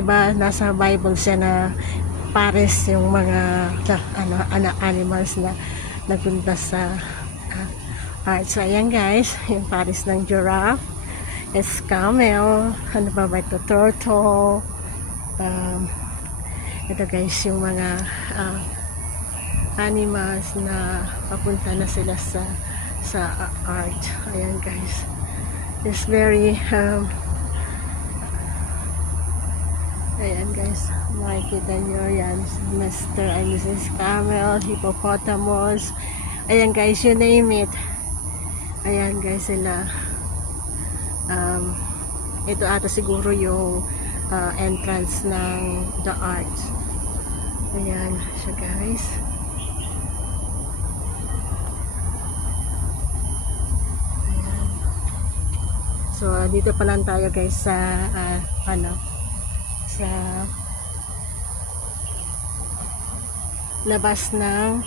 Diba, nasa Bible siya na pares yung mga animals na nagpunta sa art. So ayan guys, yung pares ng giraffe is camel, ano ba ito, turtle, ito guys yung mga animals na papunta na sila sa art. Ayan guys, it's very ayan guys, makikita nyo yan, Mr. and Mrs. Camel, hippopotamus, ayan guys, you name it. Ayan guys sila. Ito ata siguro yung entrance ng the art. Ayan siya guys. Ayan. So dito pa lang tayo guys sa sa labas ng